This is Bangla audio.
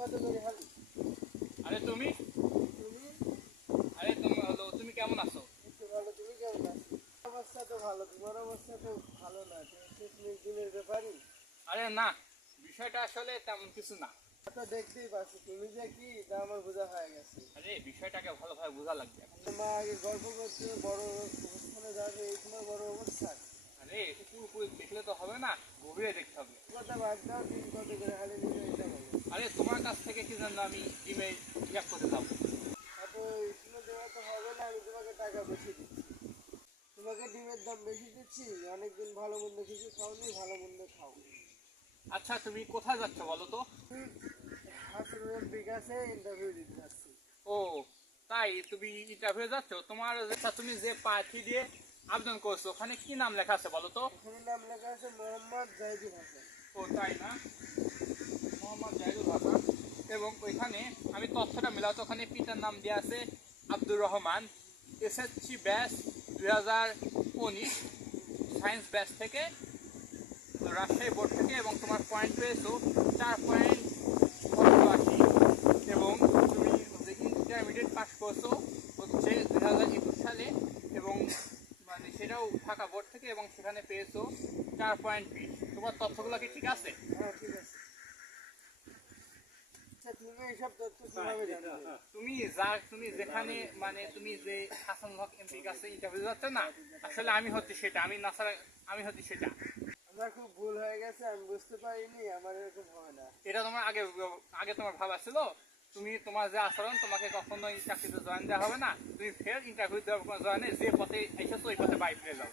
আরে তুমি? আরে তুমি হলো, তুমি কেমন আছো? ভালো তুমি অবস্থা তো ভালো তোমার অবস্থা তো ভালো না তুমি আরে না, বিষয়টা আসলে তেমন কিছু না। তো দেখতেই পাচ্ছি তুমি যে কি তা আমার বোঝা হয়ে গেছে আরে, বিষয়টাকে ভালোভাবে বোঝা লাগবে। মা আগে গল্প করতে বড় অবস্থানে যাবে এই সময় বড় অবস্থান আরে উপর দেখলে তো হবে না, গভীরে দেখতে হবে। কথা বাদ দাও, দিন কত করে হালি নিবে এটা বলো। তোমার কাছ থেকে কি জন্য আমি ডিমে ইয়াক করতে যাব তোমাকে টাকা বেশি দিচ্ছি। তোমাকে ডিমের দাম বেশি দিচ্ছি অনেকদিন ভালো মন্দ কিছু খাওনি ভালো মন্দ খাও। আচ্ছা তুমি কোথায় যাচ্ছ বলো তো? বিকাশে ইন্টারভিউ দিতে যাচ্ছি। ও তাই তুমি ইন্টারভিউ যাচ্ছ? তোমার আচ্ছা তুমি যে পার্টি দিয়ে আবেদন করছ ওখানে কি নাম লেখা আছে বলো তো? ওখানে নাম লেখা আছে মোহাম্মদ জাহিদুল হাসান। ও তাই না? এবং ওইখানে আমি তথ্যটা মিলাতে ওখানে পিতার নাম দেওয়া আছে আব্দুর রহমান। এসএসসি ব্যাস দুই হাজার উনিশ সায়েন্স ব্যাচ থেকে রাজশাহী বোর্ড থেকে এবং তোমার পয়েন্ট পেয়েছ চার পয়েন্ট অষ্টআশি এবং তুমি যে ইন্টারমিডিয়েট পাস করছ হচ্ছে দুই হাজার একুশ সালে এবং মানে সেটাও ঢাকা বোর্ড থেকে এবং সেখানে পেয়েছ চার পয়েন্ট বিশ। তোমার তথ্যগুলো কি ঠিক আছে? হ্যাঁ ঠিক আছে। তুমি এইসব তথ্য কীভাবে জানবে তুমি যা তুমি যেখানে মানে তুমি যে হাসান হক এমপির কাছে ইন্টারভিউ যাচ্ছ না আসলে আমি হচ্ছি সেটা আমি নাসার আমি হচ্ছি সেটা। আমার খুব ভুল হয়ে গেছে আমি বুঝতে পারিনি আমার এরকম হয় না। এটা তোমার আগে আগে তোমার ভাবা ছিল? তুমি তোমার যে আচরণ তোমাকে কখনো চাকরিতে জয়েন দেওয়া হবে না তুমি ফের ইন্টারভিউ দেওয়ার কোনো জয়েনে যে পথে এসেছ ওই পথে বাই ফিরে যাও